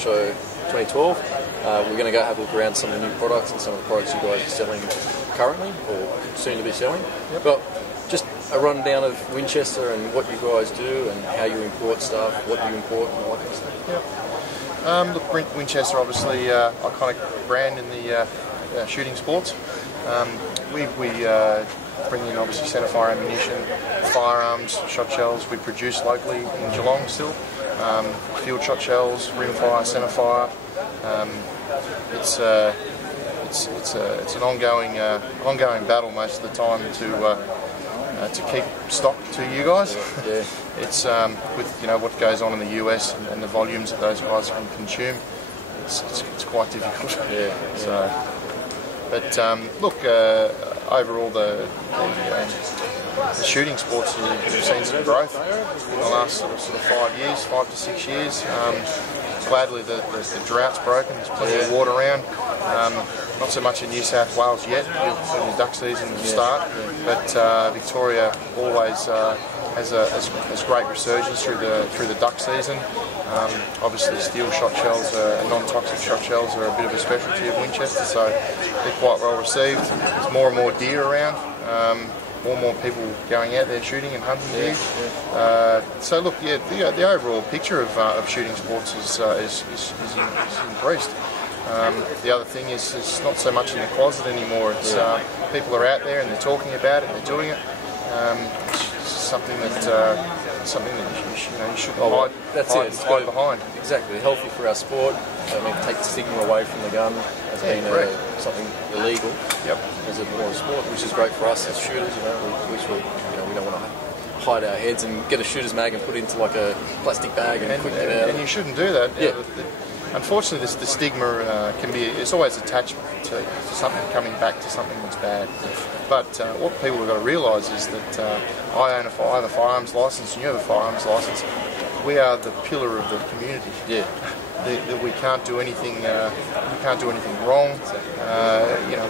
Show 2012. We're going to go have a look around some of the new products and some of the products you guys are selling currently, or soon to be selling. Yep. But just a rundown of Winchester and what you guys do and how you import stuff, what you import and all that kind of stuff. Yep. Look, Winchester, obviously, iconic brand in the shooting sports. We bring in obviously centerfire ammunition, firearms, shot shells. We produce locally in Geelong still. Field shot shells, rimfire, centerfire. It's an ongoing battle most of the time to keep stock to you guys. Yeah. It's with what goes on in the US and the volumes that those guys can consume. It's quite difficult. Yeah. So, but look, overall the shooting sports have seen some growth in the last sort of 5 to 6 years. Gladly the drought's broken. There's plenty of water around. Not so much in New South Wales yet, when the duck season will start, but Victoria always has great resurgence through the duck season. Obviously steel shot shells, non-toxic shot shells are a bit of a specialty of Winchester, so they're quite well received. There's more and more deer around, more and more people going out there shooting and hunting deer. So look, yeah, the overall picture of shooting sports is increased. The other thing is it's not so much in the closet anymore. It's people are out there and they're talking about it and they're doing it. It's something that you shouldn't hide behind. Exactly, healthy for our sport. I mean, take the stigma away from the gun as being something illegal. Yep. As a more sport, which is great for us as shooters. We don't want to hide our heads and get a shooter's mag and put it into like a plastic bag and quick get out. And you shouldn't do that. Yeah. Unfortunately, the stigma it's always attached to something coming back to something that's bad. But what people have got to realise is that I have a firearms licence and you have a firearms licence. We are the pillar of the community. Yeah. That we can't do anything. We can't do anything wrong.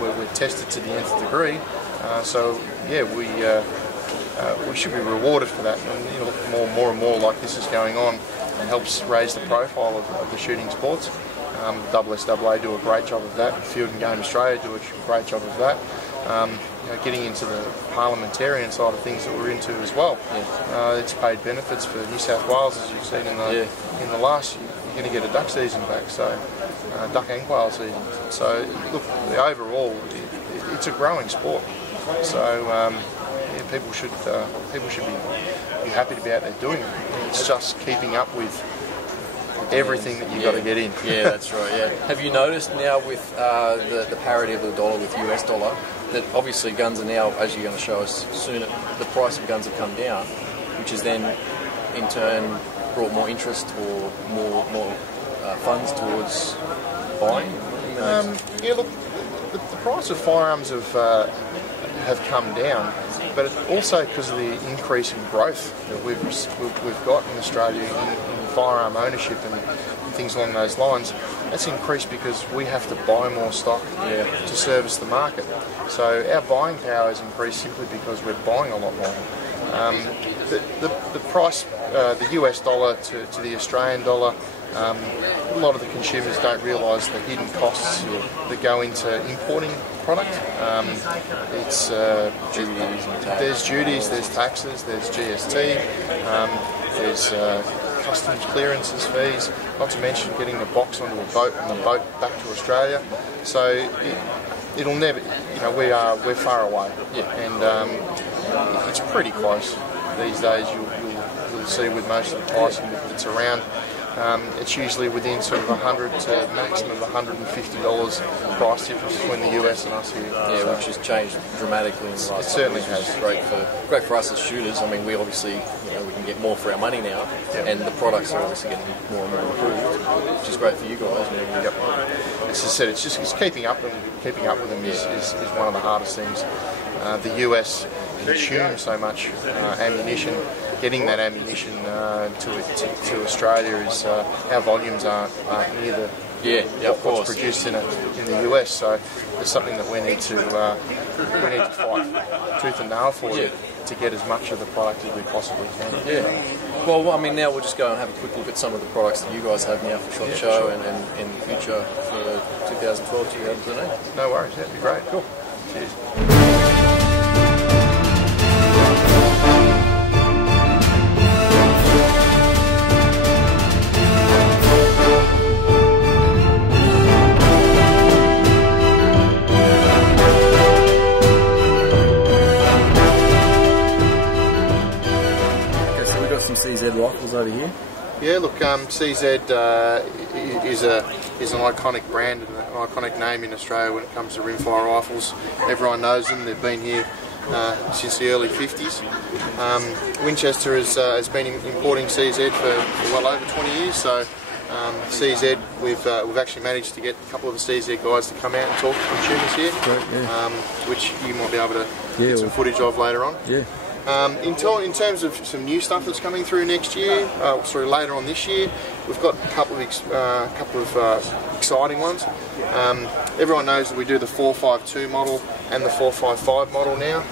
We're tested to the nth degree. So yeah, we should be rewarded for that. And more and more like this is going on. It helps raise the profile of the shooting sports. SSAA do a great job of that. Field and Game Australia do a great job of that. Getting into the parliamentarian side of things that we're into as well. Yeah. It's paid benefits for New South Wales, as you've seen in the last year. You're going to get a duck season back, so duck and quail season. So look, overall, it's a growing sport. So people should be happy to be out there doing it. It's just keeping up with everything that you've got to get in. Yeah, that's right. Yeah. Have you noticed now with the parity of the dollar with US dollar that obviously guns are now, as you're going to show us soon, the price of guns have come down, which has then in turn brought more interest or more funds towards buying? Yeah, look, the price of firearms have come down, but also because of the increase in growth that we've got in Australia in firearm ownership and things along those lines. That's increased because we have to buy more stock to service the market. So our buying power has increased simply because we're buying a lot more. The price, the US dollar to the Australian dollar, a lot of the consumers don't realise the hidden costs that go into importing product. It's duties, there's duties, there's taxes, there's GST, there's customs clearances fees, not to mention getting the box onto a boat and the boat back to Australia. So it'll never, we're far away, and it's pretty close these days. You'll see with most of the pricing that's around. It's usually within sort of $100 to maximum $150 price difference between the US and us here. Yeah, which has changed dramatically in the last. It certainly has. Great for us as shooters. I mean, we obviously, we can get more for our money now, and the products are obviously getting more and more improved, which is great for you guys. As I said, it's keeping up with them is one of the hardest things. The US consumes so much ammunition. Getting that ammunition to Australia is our volumes aren't near what's produced in the US. So it's something that we need to fight tooth and nail for to get as much of the product as we possibly can. Yeah. Well, I mean, now we'll just go and have a quick look at some of the products that you guys have now for SHOT Show, sure. and in the future for 2012, 2013. No worries, that'd be great. Cool. Cheers. CZ rifles over here. Yeah, look, CZ is an iconic brand and an iconic name in Australia when it comes to rimfire rifles. Everyone knows them. They've been here since the early 50s. Winchester has been importing CZ for well over 20 years. So CZ, we've actually managed to get a couple of the CZ guys to come out and talk to consumers here, great, yeah. Which you might be able to get some footage of later on. Yeah. In terms of some new stuff that's coming through next year, later on this year, we've got a couple of exciting ones. Everyone knows that we do the 452 model and the 455 model now.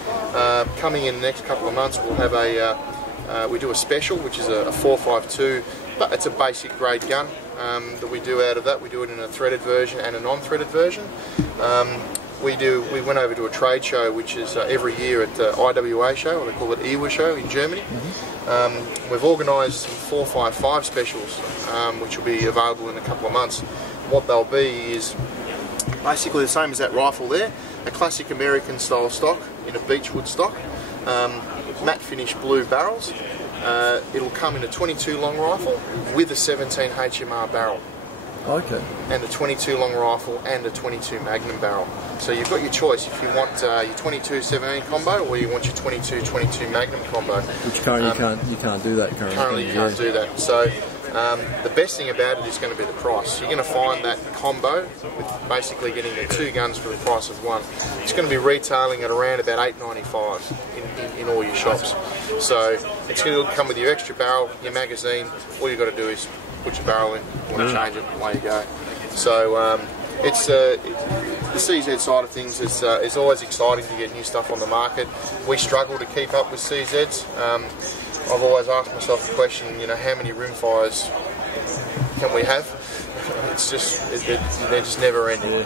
Coming in the next couple of months, we'll have we do a special, which is a 452, but it's a basic grade gun that we do out of that. We do it in a threaded version and a non-threaded version. We went over to a trade show, which is every year at the IWA show, or they call it IWA show in Germany. Mm-hmm. We've organised some 455 specials, which will be available in a couple of months. What they'll be is basically the same as that rifle there, a classic American style stock in a beechwood stock, matte finish blue barrels. It'll come in a 22 long rifle with a 17 HMR barrel. Okay. And a 22 long rifle and a 22 Magnum barrel. So you've got your choice if you want your 22-17 combo or you want your 22-22 Magnum combo. Which currently you can't do that currently. Currently you can't do that. So the best thing about it is going to be the price. You're going to find that combo with basically getting the two guns for the price of one. It's going to be retailing at around about $8.95 in all your shops. So it's going to come with your extra barrel, your magazine. All you've got to do is put your barrel in, you want to change it, away you go. So it's the CZ side of things is always exciting to get new stuff on the market. We struggle to keep up with CZs. I've always asked myself the question, you know, how many rimfires can we have? It's just, they're just never ending.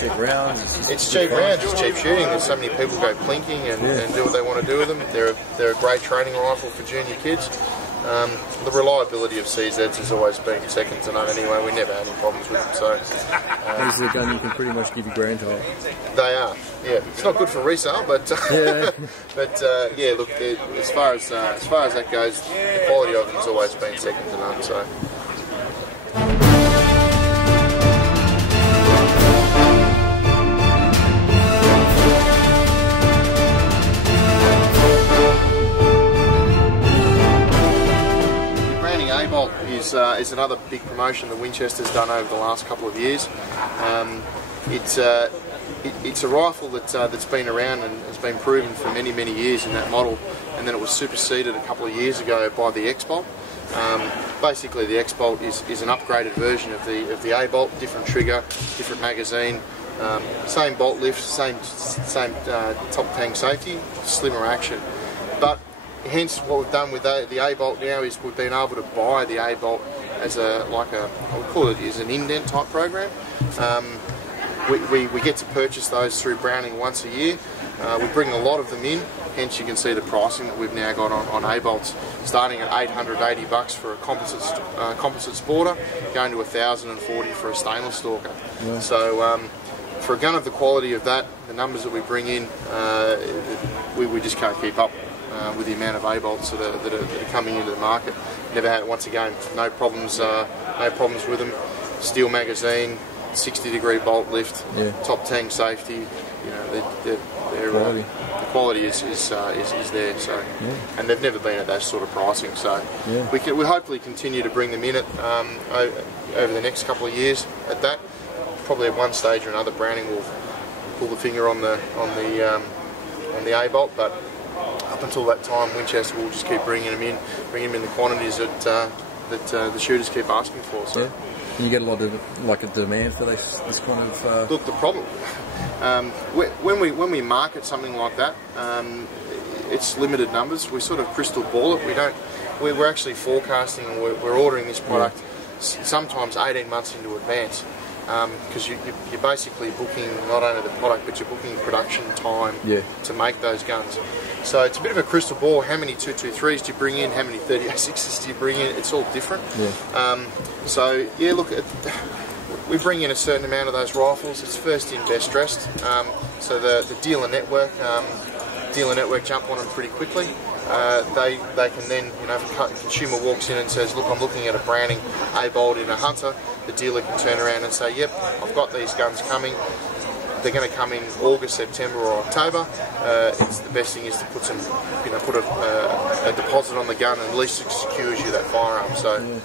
Cheap rounds. It's cheap rounds, it's cheap shooting. There's so many people go plinking and do what they want to do with them. They're a great training rifle for junior kids. The reliability of CZs has always been second to none anyway. We never had any problems with them. So this is a gun you can pretty much give your grandchild. They are, yeah. It's not good for resale, but yeah. Yeah. Look, as far as that goes, the quality of them has always been second to none. So. Is another big promotion that Winchester's done over the last couple of years. It's a rifle that's been around and has been proven for many years in that model, and then it was superseded a couple of years ago by the X-Bolt. Basically, the X-Bolt is an upgraded version of the A-Bolt, different trigger, different magazine, same bolt lift, same top tang safety, slimmer action, but hence what we've done with the A-Bolt now is we've been able to buy the A-Bolt as I would call it as an indent type program. We get to purchase those through Browning once a year. We bring a lot of them in, hence you can see the pricing that we've now got on A-Bolts, starting at $880 for a composite sporter, going to $1,040 for a stainless stalker. Yeah. So for a gun of the quality of that, the numbers that we bring in, we just can't keep up with the amount of A-Bolts that are coming into the market. Never had, once again, no problems with them. Steel magazine, 60-degree bolt lift, top tang safety. You know, the quality is there. So, and they've never been at that sort of pricing. So, we'll hopefully continue to bring them in over the next couple of years. At that, probably at one stage or another, Browning will pull the finger on the A-Bolt, but up until that time, Winchester will just keep bringing them in the quantities that the shooters keep asking for. So. Yeah. And you get a lot of a demand for this kind of. Look, the problem when we market something like that, it's limited numbers. We sort of crystal ball it. We're actually forecasting. We're ordering this product sometimes 18 months into advance, because you're basically booking not only the product, but you're booking production time to make those guns. So it's a bit of a crystal ball. How many 223s do you bring in? How many 38.6s do you bring in? It's all different. So yeah, look, we bring in a certain amount of those rifles. It's first in, best dressed. So the dealer network jump on them pretty quickly. They can then, if a consumer walks in and says, look, I'm looking at a Browning A-Bolt in a Hunter, the dealer can turn around and say, yep, I've got these guns coming. They're going to come in August, September or October. The best thing is to put put a deposit on the gun, and at least it secures you that firearm. So